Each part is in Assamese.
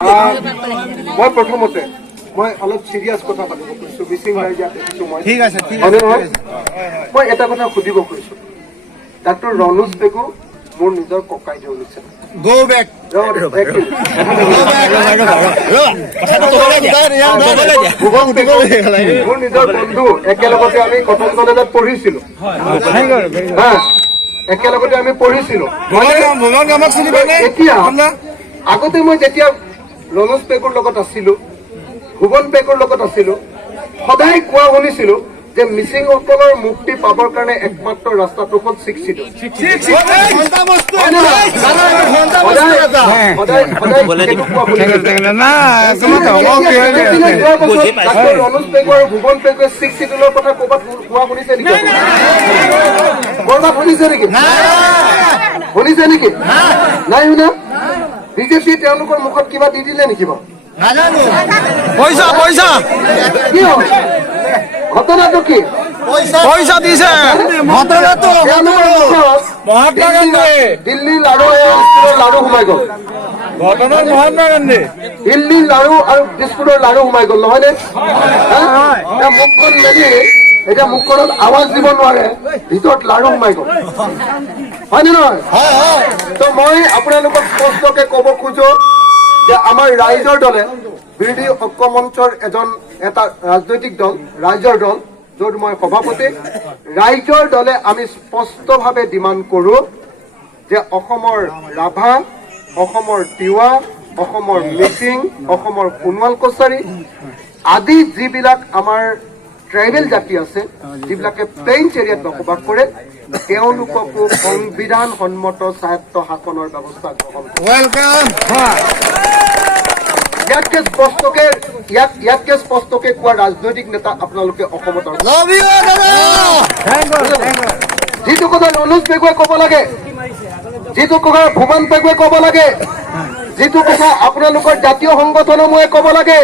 মই প্ৰথমতে মই অলপ সিৰিয়াছ কথা পাতিব খুজিছো মিচিং ৰাইজে দেখিছো মই ঠিক আছে মই এটা কথা সুধিব খুজিছো ডাক্তৰ ৰণোজ পেগু মোৰ নিজৰ ককাই জলিছে গো বেক মোৰ নিজৰ বন্ধু একেলগতে আমি কটন কলেজত পঢ়িছিলো একেলগতে আমি পঢ়িছিলো এতিয়া আগতে মই যেতিয়া ৰণোজ পেগুৰ লগত আছিলো ভুৱন পেগুৰ লগত আছিলো সদায় কোৱা শুনিছিলো যে মিচিংসকলৰ মুক্তি পাবৰ কাৰণে একমাত্ৰ ৰাস্তাটো হ'ল শিক্ষিত ৰণোজ পেগু আৰু ভুৱন পেগুৱে শিক্ষিতৰ কথা ক'ৰবাত কোৱা শুনিছে নেকি ক'ৰবাত শুনিছে নেকি শুনিছে নেকি নাই শুনা বিজেপি তেওঁলোকৰ মুখত কিবা দি দিলে নেকি বাৰু পইচা পইচা কি হ'ল ঘটনাটো কি পইচা দিছে ঘটনাটো মহাত্মা গান্ধী দিল্লীৰ লাড়ু লাড়ু সোমাই গ'ল ঘটনা মহাত্মা গান্ধী দিল্লীৰ লাড়ু আৰু বিস্কুটৰ লাড়ু সোমাই গ'ল নহয়নে এতিয়া মুখখন মেলি এতিয়া মুখখনত আৱাজ দিব নোৱাৰে ভিতৰত লাড়ু সোমাই গ'ল হয়নে নহয় তো মই আপোনালোকক স্পষ্টকে ক'ব খোজো যে আমাৰ ৰাইজৰ দলে বিৰোধী ঐক্য মঞ্চৰ এটা ৰাজনৈতিক দল ৰাইজৰ দল য'ত মই সভাপতি ৰাইজৰ দলে আমি স্পষ্টভাৱে ডিমাণ্ড কৰো যে অসমৰ ৰাভা অসমৰ তিৱা অসমৰ মিচিং অসমৰ সোণোৱাল কছাৰী আদি যিবিলাক আমাৰ ট্ৰাইবেল জাতি আছে যিবিলাকে প্লেইনছ এৰিয়াত বসবাস কৰে তেওঁলোককো সংবিধান সন্মত স্বায়ত্ত শাসনৰ ব্যৱস্থা গ্ৰহণ ইয়াতকে স্পষ্টকে কোৱা ৰাজনৈতিক নেতা আপোনালোকে অসমত যিটো কথা ৰণোজ পেগুৱে ক'ব লাগে যিটো কথা ভুৱন পেগুৱে ক'ব লাগে যিটো কথা আপোনালোকৰ জাতীয় সংগঠনসমূহে ক'ব লাগে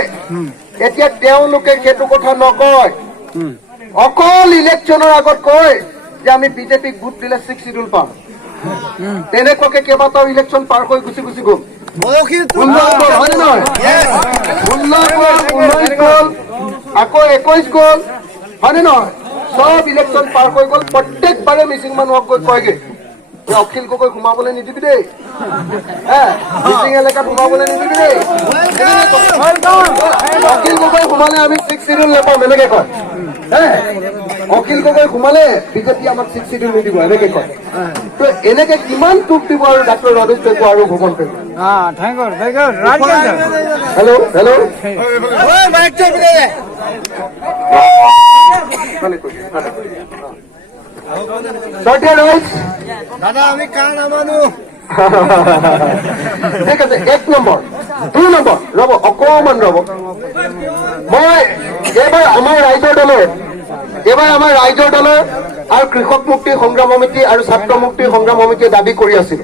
এতিয়া তেওঁলোকে সেইটো কথা নকয় অকল ইলেকশ্যনৰ আগত কয় যে আমি বিজেপিক ভোট দিলে 6 শিডিউল পাম তেনেকুৱাকে কেইবাটাও ইলেকশ্যন পাৰ হৈ গুচি গ'ল হয়নে নহয় 16 গ'ল 19 গ'ল আকৌ 21 গ'ল হয়নে নহয় চব ইলেকশ্যন পাৰ হৈ গ'ল প্ৰত্যেকবাৰে মিচিং মানুহক গৈ কয়গে যে অখিল গগৈ সোমাবলৈ নিদিবি দেই মিচিং এলেকাত সোমাবলৈ নিদিবি দেই অখিল গগৈ সোমালে আমি 6 শিডিউল নাপাম এনেকে কয় অখিল গগৈ সোমালে বিজেপি আমাক 6 শিডিউল নিদিব এনেকে কয় তো এনেকে কিমান টুপ দিব আৰু ডাক্তৰ ৰণোজ পেগু আৰু ভুৱন পেগু হেল্ল' দাদা আমি কাৰ নামানো ঠিক আছে 1 নম্বৰ 2 নম্বৰ ৰ'ব অকণমান ৰ'ব মই এইবাৰ আমাৰ ৰাইজৰ দলে আৰু কৃষক মুক্তি সংগ্ৰাম সমিতি আৰু ছাত্ৰ মুক্তি সংগ্ৰাম সমিতিয়ে দাবী কৰি আছিল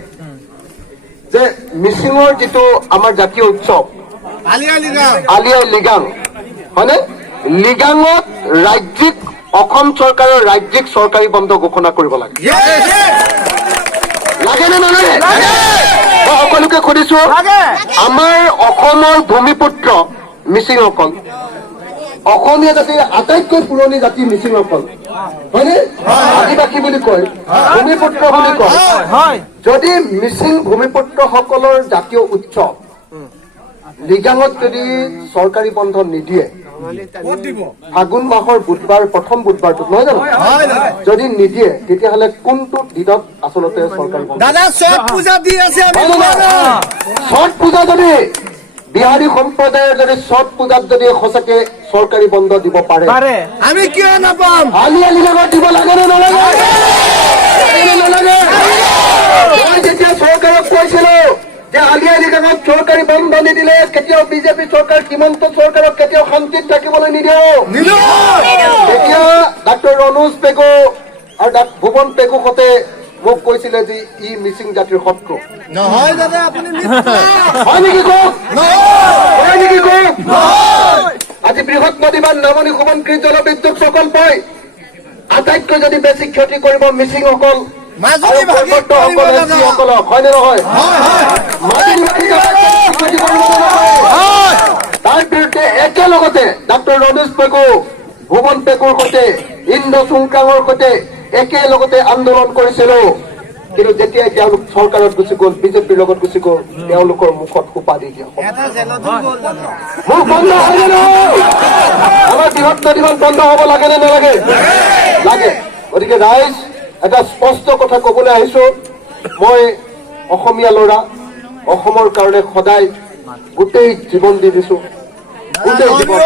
যে মিচিঙৰ যিটো আমাৰ জাতীয় উৎসৱ আলি আই লিগাং হয়নে লিগাঙত ৰাজ্যিক অসম চৰকাৰৰ ৰাজ্যিক চৰকাৰী বন্ধ ঘোষণা কৰিব লাগে নে নালাগে মই সকলোকে সুধিছো আমাৰ অসমৰ ভূমিপুত্ৰ মিচিংসকল অসমীয়া জাতিৰ আটাইতকৈ পুৰণি জাতি মিচিংসকল হয়নে আদিবাসী বুলি কয় ভূমিপুত্ৰ বুলি কয় যদি মিচিং ভূমিপুত্ৰসকলৰ জাতীয় উৎসৱ লিগাঙত যদি চৰকাৰী বন্ধ নিদিয়ে ফাগুন মাহৰ বুধবাৰ প্ৰথম বুধবাৰটোত নহয় জানো যদি নিদিয়ে তেতিয়াহ'লে কোনটো দিনত আচলতে চৰকাৰী বন্ধ ছট পূজা যদি বিহাৰী সম্প্ৰদায়ৰ যদি ছট পূজাত যদি সঁচাকে চৰকাৰী বন্ধ দিব পাৰে আমি কিয় নাপাম আলি আই লিগাঙত দিব লাগে নে নালাগে মই যেতিয়া চৰকাৰক কৈছিলো যে আলি আই লিগাঙত চৰকাৰী বন্ধ নিদিলে কেতিয়াও বিজেপি চৰকাৰ হিমন্ত চৰকাৰক কেতিয়াও শান্তিত থাকিবলৈ নিদিওঁ তেতিয়া ডাক্তৰ ৰণোজ পেগু আৰু ভুৱন পেগুহঁতে মোক কৈছিলে যে ই মিচিং জাতিৰ শত্ৰু নহয় দাদা আপুনি হয় নেকি কওক আজি বৃহৎ নদীবান নামনি সোৱণশিৰি জলবিদ্যুৎ প্ৰকল্পই আটাইতকৈ যদি বেছি ক্ষতি কৰিব মিচিংসকল হয়নে নহয় লগতে ডাক্তৰ ৰমেশ পেগু ভুৱন পেগুৰ সৈতে ইন্দ্ৰ চুংকাঙৰ সৈতে একেলগতে আন্দোলন কৰিছিলো কিন্তু যেতিয়াই তেওঁলোক চৰকাৰত গুচি গ'ল বিজেপিৰ লগত গুচি গ'ল তেওঁলোকৰ মুখত সোপা দি দিয়া হ'ল। এটা জেলতো গ'ল দাদা মুখ বন্ধ হয়নে নহয় আমাৰ বৃহৎ নদীখন বন্ধ হ'ব লাগে নে নালাগে লাগে গতিকে ৰাইজ এটা স্পষ্ট কথা কবলৈ আহিছো মই অসমীয়া ল'ৰা অসমৰ কাৰণে সদায় গোটেই জীৱন দি দিছো গোটেই জীৱন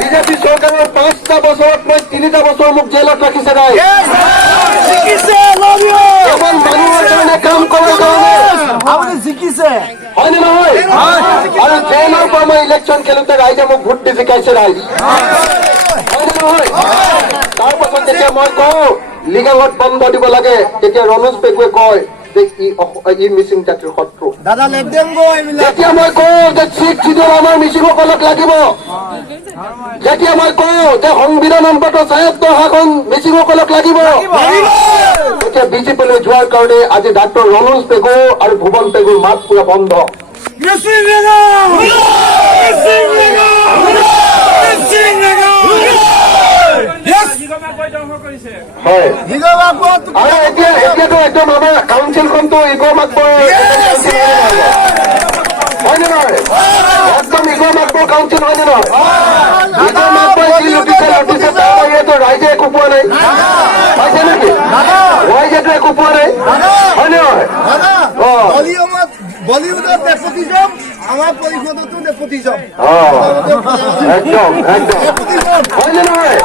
বিজেপি চৰকাৰৰ 5টা বছৰত মই 3টা বছৰ মোক জেলত ৰাখিছে নাই কেৱল মানুহৰ কাৰণে কাম কৰাৰ কাৰণে আপুনি জিকিছে হয়নে নহয় আৰু জেলৰ পৰা মই ইলেকশ্যন খেলোতে ৰাইজে মোক ভোট দি জিকাইছে ৰাইজ হয়নে নহয় তাৰ পাছত যেতিয়া মই কওঁ লিগাঙত বন্ধ দিব লাগে তেতিয়া ৰমেশ পেগুৱে কয় যে ই মিচিং জাতিৰ শত্ৰু দাদা লেট দেম গো এইবিলাক যেতিয়া মই কওঁ যে শিখ যিদৰে আমাৰ মিচিংসকলক লাগিব যেতিয়া মই কওঁ যে সংবিধান অন্তত ৭৬ শাসন মিচিংসকলক লাগিব এতিয়া বিজেপিলৈ যোৱাৰ কাৰণে আজি ডাক্তৰ ৰমেশ পেগু আৰু ভুৱন পেগুৰ মাত পুৰা বন্ধ হয় আৰু এতিয়াতো একদম আমাৰ কাউন্সিলখনতো ইগৰ মাতবৰ হয়নে নহয় একদম ইগৰ মাতবৰ কাউন্সিল হয়নে নহয় ইগৰ মাতবৰ যি লুটিছে তাৰ বাহিৰেতো ৰাইজে একো পোৱা নাই পাইছে নেকি ৰাইজেতো একো পোৱা নাই হয়নে নহয় বলিউডত নেপোটিজম আমাৰ পৰিষদতো নেপোটিজম একদম একদম হয়নে নহয়